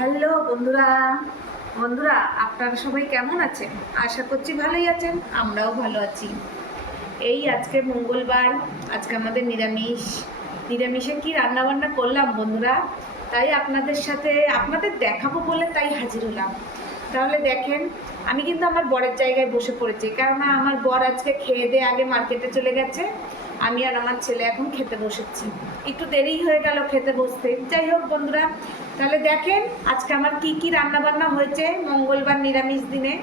Hello বন্ধুরা বন্ধুরা আপনারা সবাই কেমন আছেন? আশা করছি ভালোই আছেন, আমরাও ভালো আছি। এই আজকে মঙ্গলবার, আজকে আমাদের নিরামিষে কি রান্না বান্না করলাম বন্ধুরা, তাই আপনাদের সাথে আপনাদের দেখাবো বলে তাই হাজির হলাম। তাহলে দেখেন, আমি কিন্তু আমার বরের জায়গায় বসে পড়েছি, কেননা আমার বর আজকে খেয়ে দিয়ে আগে মার্কেটে চলে গেছে। আমি আর আমার ছেলে এখন খেতে বসেছি, একটু দেরি হয়ে গেল খেতে বসতে। যাই হোক বন্ধুরা, তাহলে দেখেন আজকে আমার কি কি রান্না বান্না হয়েছে মঙ্গলবার নিরামিষ দিনে।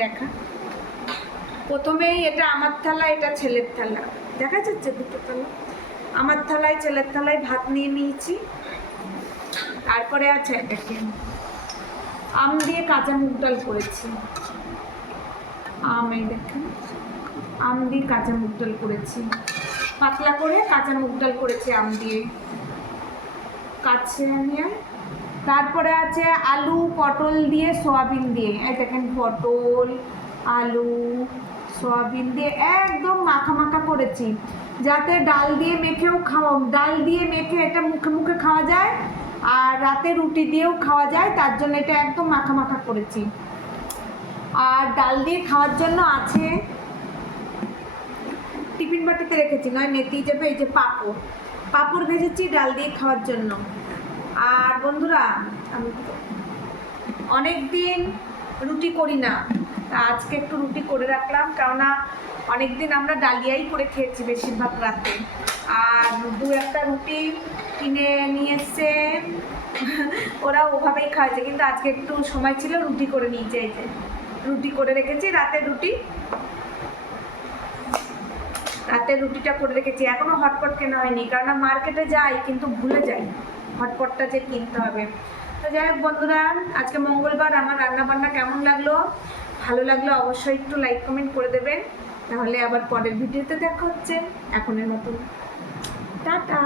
দেখা, প্রথমেই এটা আমার থালা, এটা ছেলের থালা, দেখা যাচ্ছে দুটো থালা। আমার থালায় ছেলের থালায় ভাত নিয়ে নিয়েছি। তারপরে আছে দেখেন, আম দিয়ে কাঁচা মুগ ডাল করেছি। এই দেখেন, আম দিয়ে কাঁচা মুগ ডাল করেছি, পাতলা করে কাঁচা মুগ ডাল করেছি আম দিয়ে কাছে নিয়ে। তারপরে আছে আলু পটল দিয়ে সয়াবিন দিয়ে, এই দেখেন পটল আলু সয়াবিন দিয়ে একদম মাখা মাখা করেছি, যাতে ডাল দিয়ে মেখে এটা মুখে মুখে খাওয়া যায়, আর রাতে রুটি দিয়েও খাওয়া যায়, তার জন্য এটা একদম মাখা মাখা করেছি। আর ডাল দিয়ে খাওয়ার জন্য আছে, টিফিন বাটিতে রেখেছি, নয় নেতেই যাবে, এই যে পাঁপড় ভেজেছি ডাল দিয়ে খাওয়ার জন্য। আর বন্ধুরা, আমি অনেক দিন রুটি করি না, আজকে একটু রুটি করে রাখলাম, কেননা অনেক দিন আমরা ডালিয়াই করে খেয়েছি বেশিরভাগ রাতে। আর দু একটা রুটি কিনে নিয়ে এসছে, ওরা ওভাবেই খাওয়াছে, কিন্তু আজকে একটু সময় ছিল, রুটি করে নিয়েছে। এই যে রুটি করে রেখেছি, রাতের রুটিটা করে রেখেছি। এখনো হটপট কেনা হয়নি, কারণ মার্কেটে যাই কিন্তু ভুলে যাই হটপটটা যে কিনতে হবে। তো যাই হোক বন্ধুরা, আজকে মঙ্গলবার আমার রান্না বান্না কেমন লাগলো, ভালো লাগলো অবশ্যই একটু লাইক কমেন্ট করে দেবেন। তাহলে আবার পরের ভিডিওতে দেখা হচ্ছে। এখনের মতন টাটা।